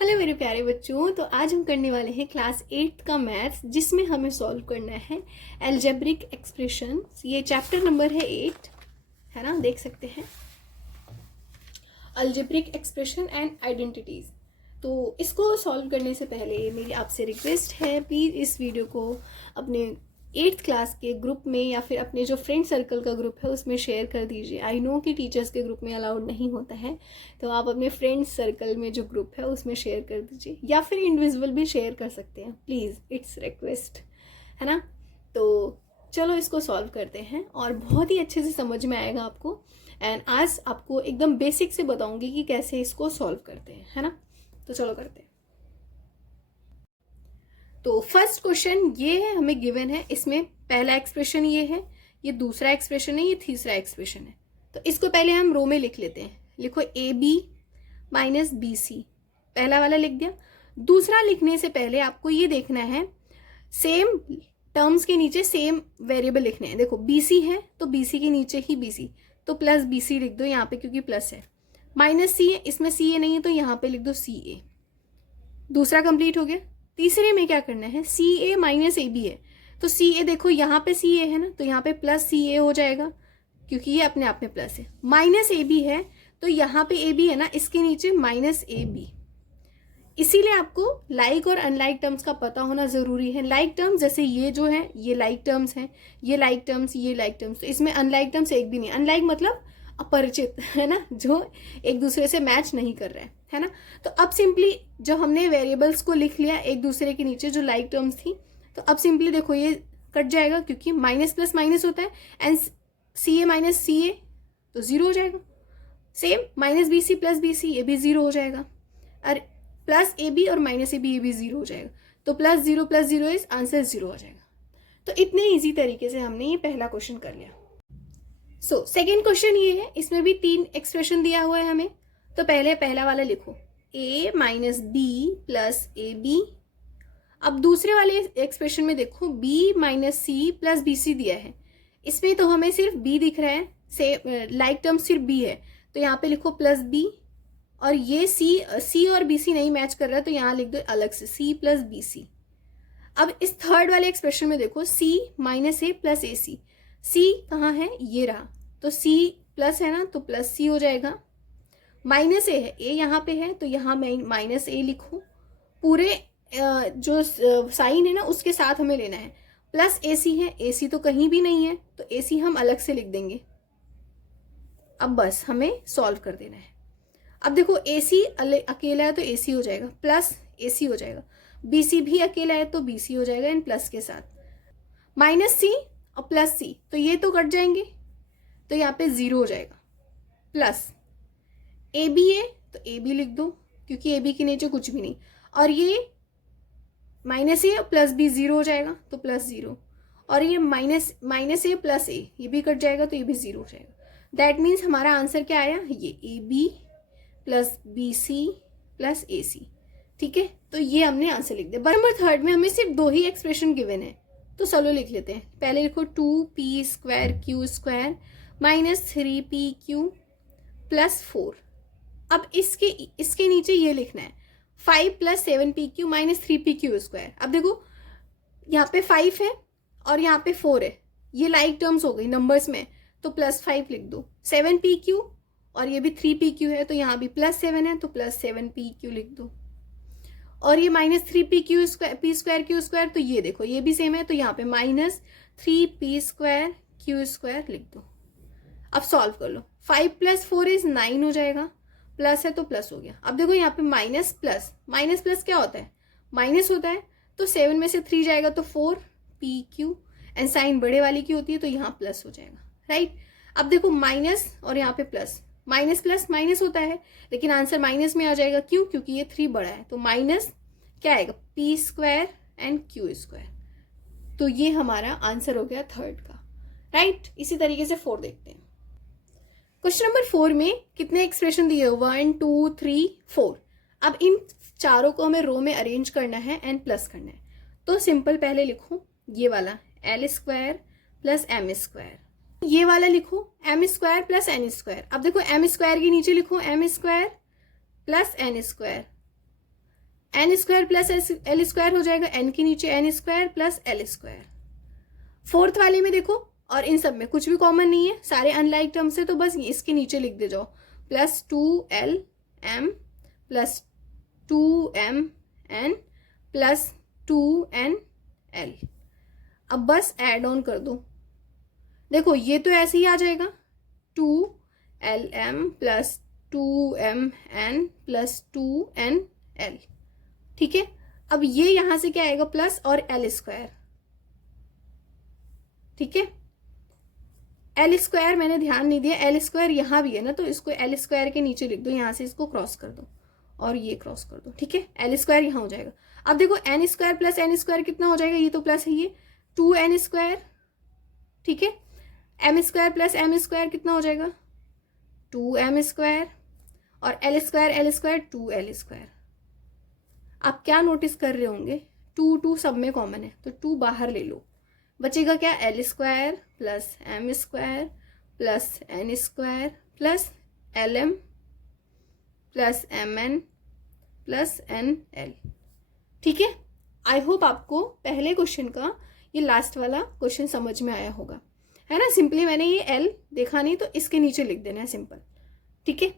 Hello मेरे प्यारे बच्चों। तो आज हम करने वाले हैं क्लास 8 का मैथ्स, जिसमें हमें सॉल्व करना है एल्जेब्रिक एक्सप्रेशन। ये चैप्टर नंबर है 8, है ना, देख सकते हैं, एल्जेब्रिक एक्सप्रेशन एंड आइडेंटिटीज। तो इसको सॉल्व करने से पहले मेरी आपसे रिक्वेस्ट है, प्लीज़ इस वीडियो को अपने 8th क्लास के ग्रुप में या फिर अपने जो फ्रेंड सर्कल का ग्रुप है उसमें शेयर कर दीजिए। आई नो कि टीचर्स के ग्रुप में अलाउड नहीं होता है, तो आप अपने फ्रेंड सर्कल में जो ग्रुप है उसमें शेयर कर दीजिए, या फिर इंडिविजुअल भी शेयर कर सकते हैं, प्लीज़, इट्स रिक्वेस्ट, है ना। तो चलो इसको सॉल्व करते हैं और बहुत ही अच्छे से समझ में आएगा आपको। एंड आज आपको एकदम बेसिक से बताऊंगी कि कैसे इसको सॉल्व करते हैं, है ना। तो चलो करते हैं। तो फर्स्ट क्वेश्चन ये है, हमें गिवन है, इसमें पहला एक्सप्रेशन ये है, ये दूसरा एक्सप्रेशन है, ये तीसरा एक्सप्रेशन है। तो इसको पहले हम रो में लिख लेते हैं। लिखो A B minus B C, पहला वाला लिख दिया। दूसरा लिखने से पहले आपको ये देखना है, सेम टर्म्स के नीचे सेम वेरिएबल लिखने हैं। देखो बी सी है तो बी सी के नीचे ही बी सी, तो प्लस बी सी लिख दो यहाँ पे क्योंकि प्लस है। माइनस सी है, इसमें सी ए नहीं है तो यहाँ पे लिख दो सी ए। दूसरा कंप्लीट हो गया। तीसरे में क्या करना है, सी ए माइनस ए बी है, तो सी ए देखो यहाँ पे सी ए है ना, तो यहाँ पे प्लस सी ए हो जाएगा क्योंकि ये अपने आप में प्लस है। माइनस ए बी है तो यहाँ पे ए बी है ना, इसके नीचे माइनस ए बी। इसीलिए आपको लाइक और अनलाइक टर्म्स का पता होना जरूरी है। लाइक टर्म्स जैसे ये जो है ये लाइक टर्म्स हैं, ये लाइक टर्म्स, ये लाइक टर्म्स, तो इसमें अनलाइक टर्म्स एक भी नहीं। अनलाइक मतलब अपरिचित, है ना, जो एक दूसरे से मैच नहीं कर रहा है ना। तो अब सिंपली जो हमने वेरिएबल्स को लिख लिया एक दूसरे के नीचे जो लाइक टर्म्स थी, तो अब सिंपली देखो ये कट जाएगा क्योंकि माइनस प्लस माइनस होता है, एंड सी ए माइनस सी ए तो जीरो हो जाएगा। Same minus B C plus B C, ये भी जीरो हो जाएगा। और प्लस ए बी और माइनस ए बी, ये भी जीरो हो जाएगा। तो plus zero is answer zero हो जाएगा। तो इतने इजी तरीके से हमने ये पहला क्वेश्चन कर लिया। सो सेकेंड क्वेश्चन ये है, इसमें भी 3 एक्सप्रेशन दिया हुआ है हमें। तो पहले पहला वाला लिखो, a minus B plus A B. अब दूसरे वाले एक्सप्रेशन में देखो b minus C plus B C दिया है। इसमें तो हमें सिर्फ b दिख रहा है, से लाइक टर्म सिर्फ b है, तो यहाँ पे लिखो प्लस b। और ये c और बी सी नहीं मैच कर रहा है, तो यहाँ लिख दो अलग से c प्लस बी सी। अब इस थर्ड वाले एक्सप्रेशन में देखो c minus A plus A C. c कहाँ है, ये रहा, तो c प्लस है ना, तो प्लस c हो जाएगा। माइनस ए है, ए यहाँ पे है तो यहाँ माइनस ए लिखो। पूरे जो साइन है ना उसके साथ हमें लेना है। प्लस ए सी है, ए सी तो कहीं भी नहीं है, तो ए सी हम अलग से लिख देंगे। अब बस हमें सॉल्व कर देना है। अब देखो ए सी अकेला है तो ए सी हो जाएगा, प्लस ए सी हो जाएगा। बी सी भी अकेला है तो बी सी हो जाएगा इन प्लस के साथ। माइनस सी और प्लस सी, तो ये तो कट जाएंगे, तो यहाँ पे जीरो हो जाएगा। प्लस ए बी है तो ए बी लिख दो क्योंकि ए बी के नीचे कुछ भी नहीं। और ये माइनस ए प्लस बी जीरो हो जाएगा, तो प्लस जीरो। और ये माइनस ए प्लस ए, ये भी कट जाएगा तो ये भी जीरो हो जाएगा। दैट मीन्स हमारा आंसर क्या आया, ये A B plus B C plus A C. ठीक है, तो ये हमने आंसर लिख दिया। नंबर थर्ड में हमें सिर्फ 2 ही एक्सप्रेशन गिवन है, तो चलो लिख लेते हैं। पहले लिखो 2p square Q square minus 3p Q plus 4। अब इसके नीचे ये लिखना है 5 plus 7p Q minus 3p Q square. अब देखो यहाँ पे 5 है और यहाँ पे 4 है, ये लाइक टर्म्स हो गई नंबर्स में, तो प्लस 5 लिख दो। 7p क्यू और ये भी 3p क्यू है, तो यहाँ भी प्लस 7 है तो प्लस 7p क्यू लिख दो। और ये minus 3p Q square P square Q square, तो ये देखो ये भी सेम है, तो यहाँ पे minus 3p square Q square लिख दो। अब सॉल्व कर लो। 5 प्लस 4 इज 9 हो जाएगा, प्लस है तो प्लस हो गया। अब देखो यहाँ पे माइनस प्लस क्या होता है, माइनस होता है, तो 7 में से 3 जाएगा तो 4p क्यू, एंड साइन बड़े वाली की होती है तो यहाँ प्लस हो जाएगा, राइट। अब देखो माइनस और यहाँ पे प्लस, माइनस प्लस माइनस होता है, लेकिन आंसर माइनस में आ जाएगा, क्यों, क्योंकि ये 3 बड़ा है, तो माइनस क्या आएगा, p square and Q square. तो ये हमारा आंसर हो गया थर्ड का, राइट। इसी तरीके से 4 देखते हैं। क्वेश्चन नंबर 4 में कितने एक्सप्रेशन दिए, 1 2 3 4। अब इन चारों को हमें रो में अरेंज करना है एंड प्लस करना है। तो सिंपल पहले लिखो ये वाला L square plus M square, ये वाला लिखो M square plus N square. अब देखो एम स्क्वायर के नीचे लिखो M square plus N square, N square plus L square हो जाएगा, एन के नीचे N square plus L square. Fourth वाले में देखो, और इन सब में कुछ भी कॉमन नहीं है, सारे अनलाइक टर्म्स है, तो बस इसके नीचे लिख दे जाओ, plus 2LM plus 2MN plus 2NL। अब बस ऐड ऑन कर दो, देखो ये तो ऐसे ही आ जाएगा, 2LM plus 2MN plus 2NL। ठीक है, अब ये यहां से क्या आएगा, प्लस और एल स्क्वायर। ठीक है, एल स्क्वायर मैंने ध्यान नहीं दिया, एल स्क्वायर यहां भी है ना, तो इसको एल स्क्वायर के नीचे लिख दो, यहां से इसको क्रॉस कर दो और ये क्रॉस कर दो। ठीक है, एल स्क्वायर यहां हो जाएगा। अब देखो N square plus N square कितना हो जाएगा, ये तो प्लस है, ये 2n स्क्वायर। ठीक है, M square plus M square कितना हो जाएगा, 2m स्क्वायर, और एल स्क्वायर 2l स्क्वायर। आप क्या नोटिस कर रहे होंगे, 2 सब में कॉमन है, तो 2 बाहर ले लो, बचेगा क्या, L square plus M square plus N square plus LM plus MN plus NL। ठीक है, आई होप आपको पहले क्वेश्चन का ये लास्ट वाला क्वेश्चन समझ में आया होगा, है ना। सिंपली मैंने ये L देखा नहीं, तो इसके नीचे लिख देना है सिंपल। ठीक है,